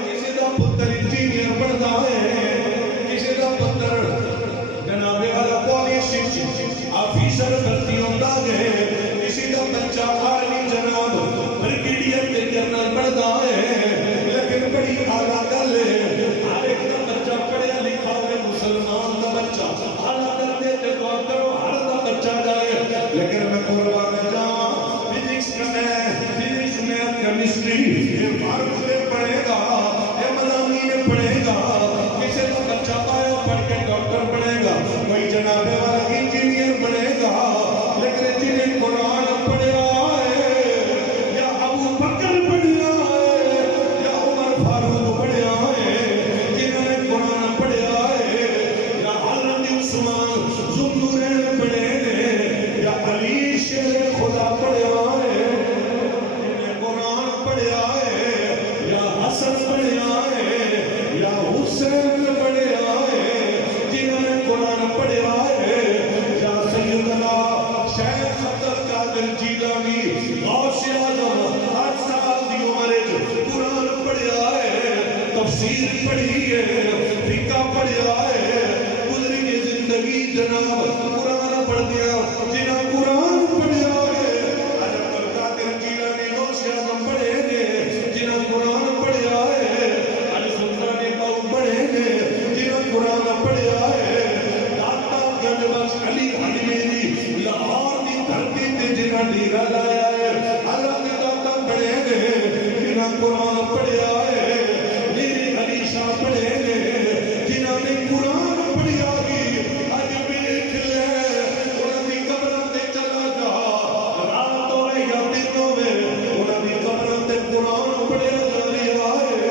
کسی کا پتر انجینئر بنتا ہے کسی کا پتر جناب والا پولیس آفیسر بھرتی ہوتا ہے کسی کا بچہ آرمی جناب بریگیڈیئر تے جنرل بنتا ہے لیکن بڑی اعلیٰ گل ہے ہر ایک کا بچہ پڑھیا لکھا ہے مسلمان کا بچہ اعلیٰ درجے تے دعا کرو ہر کا بچہ جائے لیکن میں قربان جاواں فزکس میں کیمسٹری یہ فارغ میں پڑھے گا یہ مضامین پڑھے گا کسی کا بچہ پایا پڑھ کے ڈاکٹر بنے گا کوئی جناب والا انجینئر بنے گا لیکن جنہیں قرآن پڑھیا ہے یا ابو بکر پڑھیا ہے یا عمر فاروق پڑھیا ہے جنہوں نے قرآن پڑھیا ہے یا حضرت عثمان ذوالنورین پڑھے ہیں یا علی شیر خدا پڑھیا ہے جنہیں قرآن پڑھیا ہے یا حسن پڑھیا ہے یا حسین پڑھیا ہے جنہوں نے قرآن پڑھیا ہے یا سیدنا شیخ عبد القادر جیلانی غوث اعظم 8 سال دی عمر وچ قرآن پڑھیا ہے تفسیر پڑھی ہے فقہ پڑھیا ہے گزری زندگی جناب قرآن پڑھ دیا جنہاں قرآن پڑھیا ہے عبد القادر جیلانی غوث اعظم پڑھے نے جنہاں قرآن پڑھیا ہے سلطان باؤ پڑھے نے جنہاں قرآن پڑھیا ہے داتا گنج بخش علی حلیمی وڈی گل آیا ہے اللہ دے داتا بڑے نے جنہاں قرآن پڑھیا ہے میری حدیثاں پڑھے نے جنہاں نے قرآن پڑھیا گی اج ویکھ لے انہاں دی قبراں تے چلا جا رات ہوے یا دن ہوے انہاں دی قبراں تے قرآن پڑھیا جا رہا ہے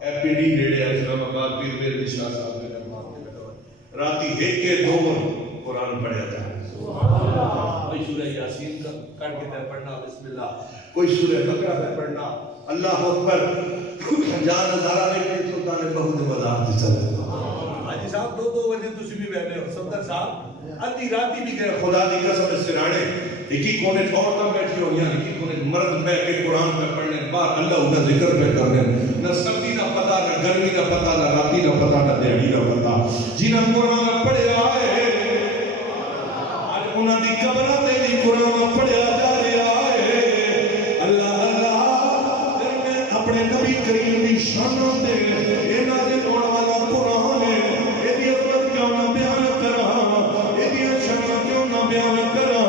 اے پیڑی نیڑے اسلام آباد پیر میرے شاہ صاحب نے راتی ایک کے دو قرآن پڑھیا تھا کوئی سورہ یاسین کا کٹ کے تے پڑھنا بسم اللہ کوئی سورہ بقرہ تے پڑھنا اللہ اکبر جان نظارہ دیکھنے سلطان بہو دے مزار تے چلے حاجی صاحب 2 بجے تسی بھی بیٹھے ہو صدر صاحب ادھی راتی بھی گئے خدا دی قسم سرانے ایک ہی کونے عورتاں بیٹھی ہوئی ہیں ایک ہی کونے مرد بیٹھ کے قرآن پہ پڑھنے باہر اللہ کا ذکر پہ کرنے نہ سردی کا پتہ نہ گرمی کا پتہ نہ راتی کا پتہ نہ دیہڑی کا پتہ جنہاں قرآن پڑھیا ہے آج انہاں دی قبراں تے بھی قرآن پڑھیا جا رہا ہے اللہ اللہ پھر میں اپنے نبی کریم دی شانوں تے انہاں دے ہونے والا قرآن ہے ایدی عظمت کیوں نہ بیان کراں ایدی شان کیوں نہ بیان کراں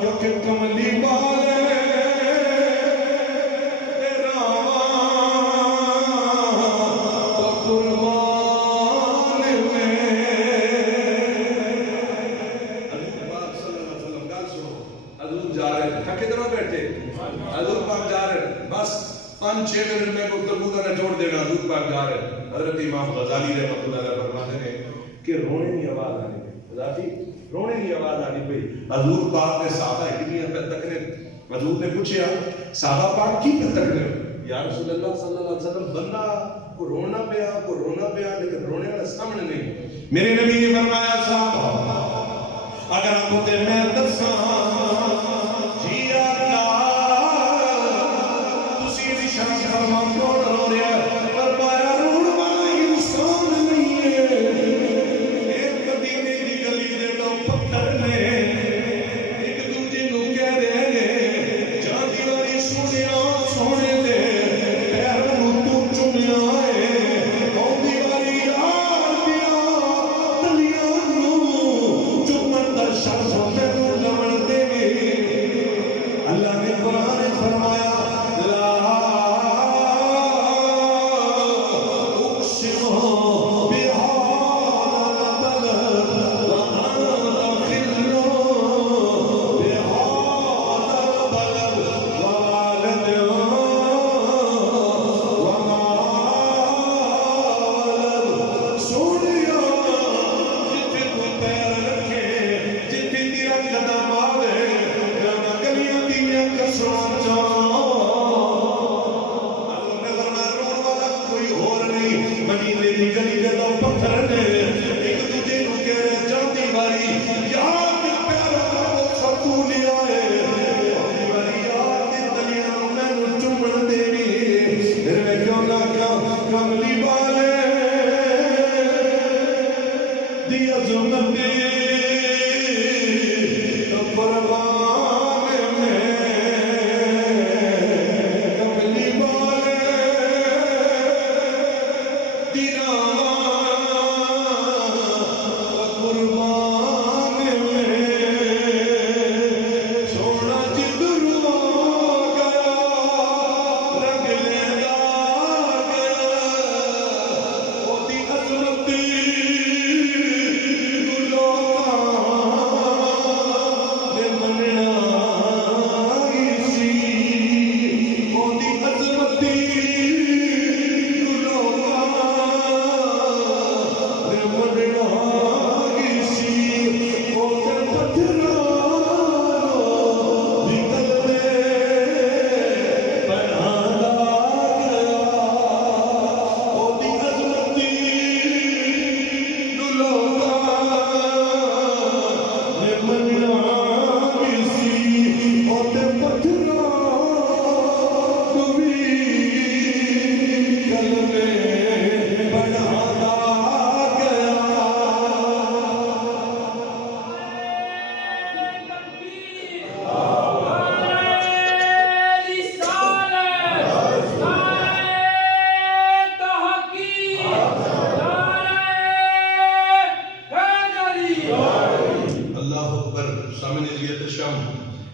کیونکہ کملی والے پانچ چھ منٹ میں گفتگو کا چھوڑ دینا حضور پاک جا رہے ہیں حضرت امام غزالی رحمۃ اللہ علیہ فرماتے ہیں کہ رونے کی آواز آنی پئی ذاتی رونے کی آواز آنی پئی حضور پاک نے صحابہ کتنی پہ تکنے حضور نے پوچھا صحابہ پاک کی پہ تکنے یا رسول اللہ صلی اللہ علیہ وسلم بندہ کو رونا پیا لیکن رونے والا سامنے نہیں میرے نبی نے فرمایا صاحب اگر آپ کو تے میں دساں جیا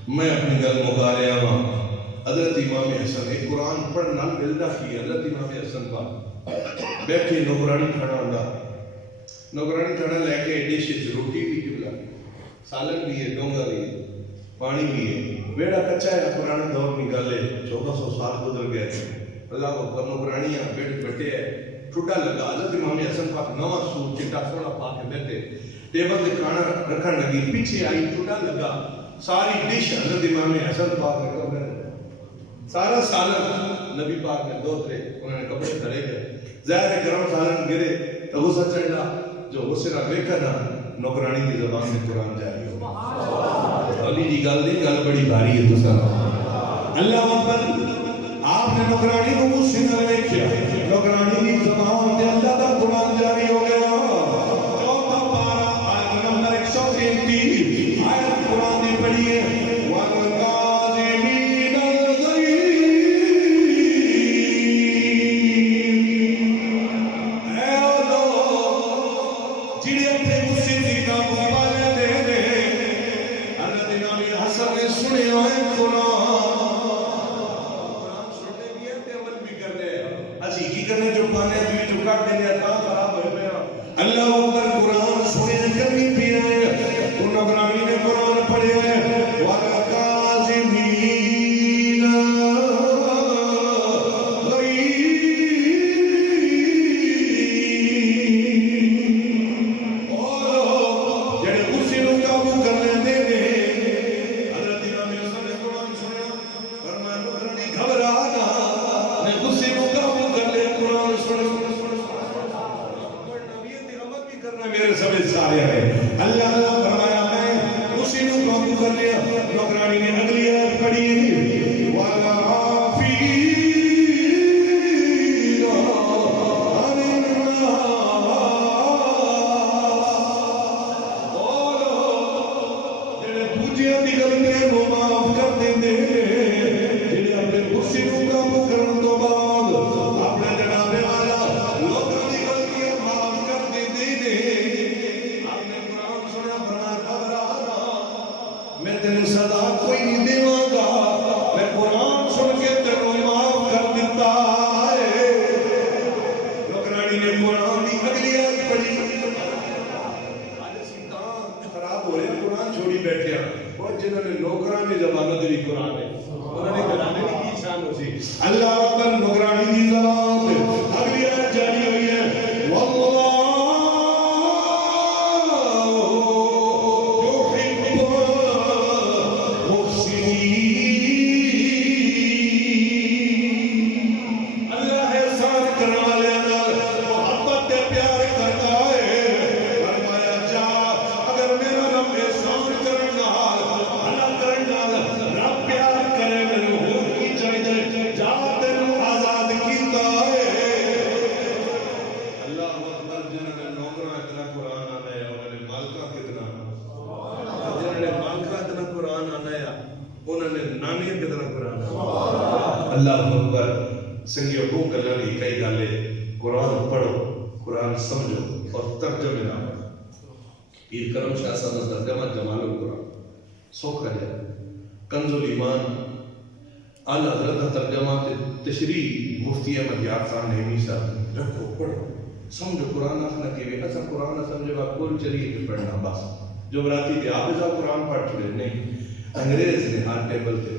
میں اپنی گل مکا رہا ہوں حضرت امام حسن ایک قرآن پڑھنا ملتا کی حضرت امام حسن پاک بیٹھے نوکرانی کھڑا ہوندا نوکرانی کھڑا لے کے ڈش روٹی بھی قبلہ سالن بھی ہے ڈونگا بھی ہے پانی بھی ہے بیڑا کچا ہے پرانے دور کی گل ہے 1400 سال گزر گئے اللہ کو نوکرانیاں بیٹھ بیٹھے ہے ٹھڈا لگا حضرت امام حسن پاک نواں سوٹ چٹا سونا پا کے بیٹھے ٹیبل تے کھانا رکھن لگی پیچھے آئی ٹھڈا لگا ساری ڈش حضرت امام حسن پاک نے کپڑے سارا سالن نبی پاک نے دو ترے انہوں نے کپڑے دھرے گئے ظاہر ہے گرم سالن گرے تو غصہ چڑھا جو غصے نہ دیکھا نا نوکرانی کی زبان میں قرآن جاری ہو علی جی گل نہیں گل بڑی بھاری ہے تو سر اللہ اکبر آپ نے نوکرانی کو غصے نہ دیکھا نوکرانی کی زبان میں اللہ کا قرآن جاری ہو گیا چوتھا پارہ آیت نمبر 133 آیت قرآن کی پڑھی ہے والکاظمین الغیظ اے لوگ جڑے اپنے غصے کی قابو پا لیندے نے حضرت امام حسن نے سنے ہوئے قرآن سننے بھی ہے تے عمل بھی کرنے ہیں اسی کی کرنے جو پانے بھی جو کٹ دینے تا خراب ہوئے پہ اللہ اکبر قرآن سنے کرنی پی رہے ہیں تو نوکرانی نے قرآن پڑھے ہوئے والکاظمین الغیظ جڑے غصے نوں قابو کر لیندے نے حضرت امام حسن نے قرآن سنیا فرمایا نوکرانی گھبرا نہ میں غصے نوں قابو کر لے قرآن سن میرے سب سارے ہیں اللہ اللہ فرمایا میں اسی نو قابو کر لیا نوکرانی نے اگلی آیت پڑھی والا میں تینوں سزا کوئی نہیں دیواں گا میں قرآن سن کے تینوں معاف کر دیتا ہے نوکرانی نے قرآن کی اگلی آیت پڑھی آج اسی کام خراب ہو رہے قرآن چھوڑی بیٹھے ہیں اور جنہوں نے نوکران کی زبانوں دی قرآن ہے انہوں نے گھرانے کی شان ہو سی اللہ اکبر نوکرانی کی زبان پہ اگلی آیت جاری ہوئی ہے واللہ اللہ اکبر سنگیو کو کلر ہی کئی گالے قرآن پڑھو قرآن سمجھو اور ترجمے نہ پیر کرم شاہ صاحب نے ترجمہ جمال القرآن سوکھا جائے کنز الایمان اعلی حضرت ترجمہ تشریح مفتی احمد یار صاحب نعیمی صاحب رکھو پڑھو سمجھو قرآن آخنا کی وے ایسا قرآن سمجھے گا کل چلیے کہ پڑھنا بس جو براتی تھے آپ ایسا قرآن پڑھ چھوڑے نہیں انگریز نے ہر ٹیبل تھے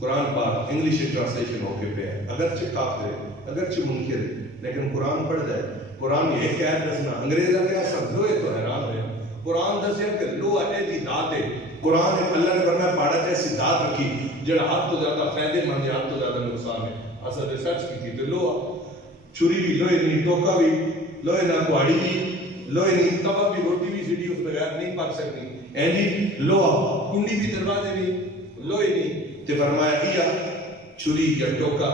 قرآن پاک انگلش ٹرانسلیشن ہو کے پہ ہے اگرچہ کافر ہے اگرچہ منکر ہے لیکن قرآن پڑھ جائے قرآن یہ قید دسنا انگریز اگر سمجھوئے تو حیران ہوئے قرآن دسے کہ لو اے دی دات ہے قرآن اللہ نے فرمایا پاڑا جیسی دات رکھی جڑا حد تو زیادہ فائدے مند ہے حد تو زیادہ نقصان ہے اصل ریسرچ کی تھی تو لو چھری بھی لوہے نہیں ٹوکا بھی لوہے نہ کواڑی بھی لوہے نہیں توا بھی روٹی بھی سیڑھی اس بغیر نہیں پک سکتی اینی لوہا کنڈی بھی دروازے بھی لوہے نہیں تے فرمایا کیا چھری یا ٹوکا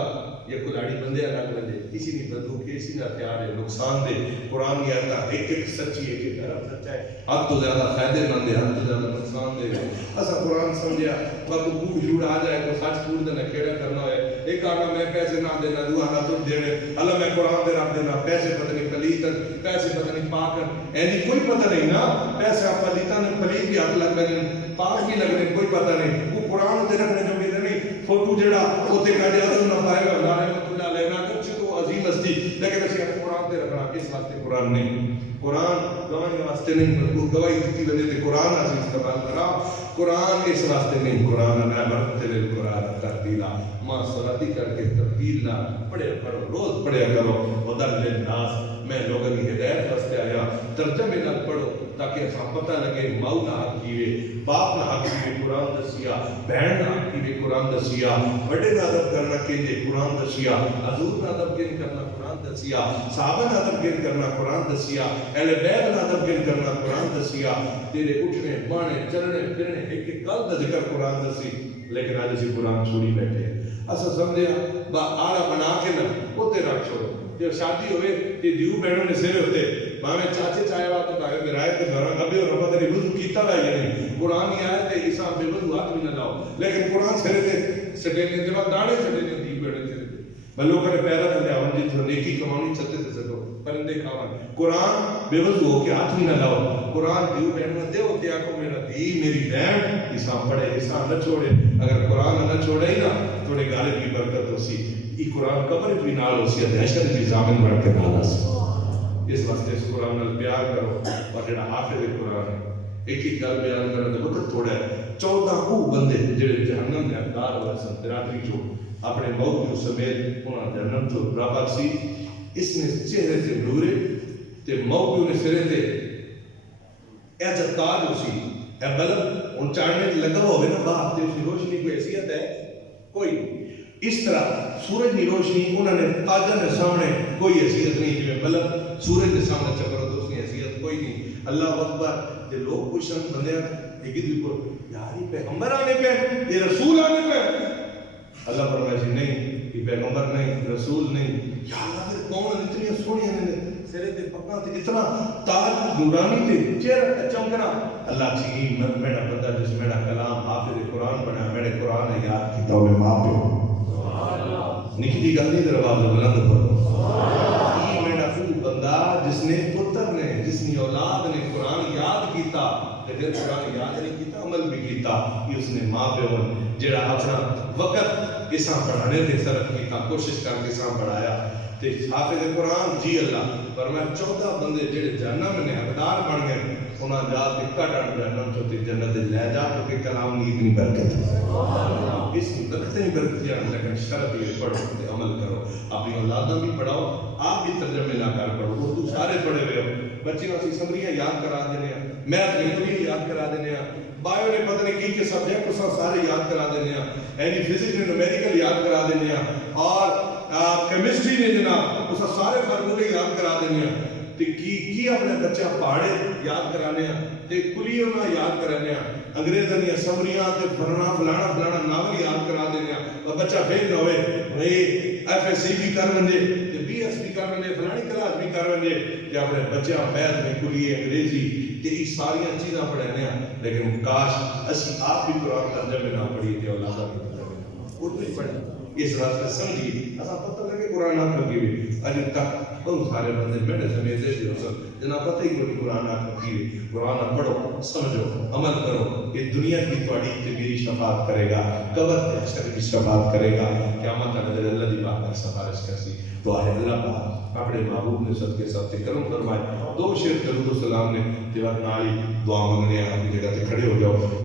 یا کلاڑی بندے الگ بندے کسی نہیں بندوق کسی نہ ہتھیار ہے نقصان دے قرآن کی آتا ایک ایک سچی ایک ایک طرف سچا ہے حد تو زیادہ فائدے مند ہے حد تو زیادہ نقصان دے ایسا قرآن سمجھا وقت کوڑ جھوڑ آ جائے تو سچ کوڑ دینا کیڑا کرنا ہے ایک آنا میں پیسے نہ دینا دو آنا تم دینے اللہ میں قرآن دے رکھ دینا پیسے پتہ نہیں پلیتن پیسے پتہ نہیں پاکن اینی کوئی پتہ نہیں نا پیسے آپ پلیتن پلیت بھی حق لگ گئے پاک بھی لگنے کوئی پتہ نہیں وہ قرآن تے رکھنے جو کہ نہیں فوٹو جڑا اوتے کڈ اعظم نہ پائے گا رحمت اللہ علیہ نہ کچھ تو عظیم ہستی لیکن اسی قرآن تے رکھنا اس واسطے قرآن نہیں قرآن گواہی واسطے نہیں بلکہ گواہی دیتی وجہ تے قرآن اسی استعمال کرا قرآن اس واسطے نہیں قرآن میں برکت للقرآن ترتیلا ماں صلاتی کر کے ترتیل نہ پڑھے پڑھو روز پڑھیا کرو ودر للناس میں لوگوں کی ہدایت واسطے آیا ترجمے نہ پڑھو تاکہ اساں پتہ لگے ماؤ نہ حق کیوے باپ نہ حق کیوے قرآن دسیا بہن نہ حق کیوے قرآن دسیا بڑے نہ ادب کرنا کیجے قرآن دسیا حضور نہ ادب کیجے کرنا قرآن دسیا صحابہ نہ ادب کیجے کرنا قرآن دسیا اہل بیت نہ ادب کیجے کرنا قرآن دسیا تیرے اٹھنے بانے چلنے پھرنے ایک ایک گل دا ذکر قرآن دسی لیکن آج اسی قرآن چھوڑی بیٹھے اسا سمجھیا با آلہ بنا کے نہ اوتے رکھ چھوڑو جب شادی ہوئے تے دیو بہنوں نے سرے ہوتے میں چاچے چاہے وقت بھائی میرا کے گھر ابھی اور رب تیری وضو کیتا ہے یا نہیں قرآن ہی آیا تے عیسیٰ بے وضو ہاتھ بھی نہ لاؤ لیکن قرآن سرے تے سٹے نے جب داڑے سٹے نے دی بیٹھے سرے تے میں لوگوں نے پیرا تے آون جی جو نیکی کمانی چلتے تے سکو پرندے کھاون قرآن بے وضو ہو کے ہاتھ بھی نہ لاؤ قرآن دیو بہنوں دے ہوتے آکو میرا دی میری بہن عیسیٰ پڑھے عیسیٰ نہ چھوڑے اگر قرآن نہ چھوڑے ہی نہ تھوڑے گالے کی برکت ہوسی یہ قرآن قبر بھی نال ہوسی دہشت بھی ضامن بڑھ کے نال ہوسی اس واسطے اس قرآن نال پیار کرو اور جڑا حافظ قرآن ہے ایک ہی گل بیان کرنے کا وقت تھوڑا ہے 14 وہ بندے جڑے جہنم دے حقدار ہوئے سن برادری چو اپنے موت کو سمیت انہاں جہنم تو برابر سی اس نے چہرے سے نورے تے موت نے سرے تے ایسا تاج اسی اے بلب ان چاڑنے لگا ہوئے نا باہر تے اس کی روشنی کوئی حیثیت ہے کوئی اس طرح سورج کی روشنی انہوں نے تاجہ کے سامنے کوئی حیثیت نہیں جو بلب سورج کے سامنے چکر تو اس کی حیثیت کوئی نہیں اللہ اکبر تے لوگ پوچھن بندے ایک دوسرے کو یار یہ پیغمبر آنے پہ یہ رسول آنے پہ اللہ فرمائے جی نہیں یہ پیغمبر نہیں رسول نہیں یا اللہ پھر کون اتنی سونی ہیں سرے تے پکا تے اتنا تاج نورانی تے چہرہ چمکنا اللہ جی میرا بندہ جس میرا کلام حافظ قرآن بنا میرے قرآن ہے یاد کیتا ہوئے ماں پہ نکلی گل نہیں دربار بلند پر یہ میرا وہ بندہ جس نے پتر نے جس نے اولاد نے قرآن یاد کیتا لیکن قرآن یاد نہیں کیتا عمل بھی کیتا یہ اس نے ماں پہ ہون جڑا اپنا وقت اساں پڑھانے تے صرف کیتا کوشش کر کے اساں پڑھایا تے حافظ قرآن جی اللہ فرمایا 14 بندے جڑے جہنم میں حقدار بن گئے انہاں جا کے کڈن جہنم چوں تے جنت لے جا کے کلام کی اتنی برکت ہے اس کی برکتیں برکت جان لیکن شرط یہ پڑھو تے عمل کرو اپنی اولاداں بھی پڑھاؤ آپ بھی ترجمے نہ کر پڑھو اردو سارے پڑھے ہوئے ہو بچیاں اسی سمریاں یاد کرا دینے ہیں میتھ گنتی یاد کرا دینے ہیں بایو نے پتہ نہیں کی سبجیکٹ اساں سارے یاد کرا دینے ہیں اینی فزکس نے نومیریکل یاد کرا دینے ہیں اور کیمسٹری نے جناب اساں سارے فارمولے یاد کرا دینے ہیں تے کی اپنے بچہ پہاڑے یاد کرانے ہیں تے کلیوں نہ یاد کرانے ہیں انگریزاں دی سمریاں تے فلانا ناول یاد کرا دینے ہیں اور بچہ فیل نہ ہوئے بھئی ایف ایس سی بھی کر ونجے تے بی ایس بھی کر ونجے فلانی کلاس بھی کر ونجے تے اپنے بچہ میتھ میں کلی انگریزی تے یہ ساری چیزاں پڑھانے ہیں لیکن کاش اسی آپ بھی قرآن ترجمے نہ پڑھی تے اولاداں بھی ترجمے نہ اردو ہی پڑھی اس راستے سمجھی اساں پتہ لگے قرآن نہ پڑھی ہوئی اج تک بہت سارے بندے میرے سمیت دے حسن جنا پتہ ہی کوئی قرآن نہ پڑھی قرآن پڑھو سمجھو عمل کرو یہ دنیا کی تواڈی تے میری شفاعت کرے گا قبر تے حشر کی شفاعت کرے گا قیامت تک اللہ دی بارگاہ سفارش کرسی تو ہے اللہ پاک اپنے محبوب نے صدقے سب سے کرم فرمائے 2 شعر درود و سلام نے تیرا نالی دعا منگنے ہیں اپنی جگہ تے کھڑے ہو جاؤ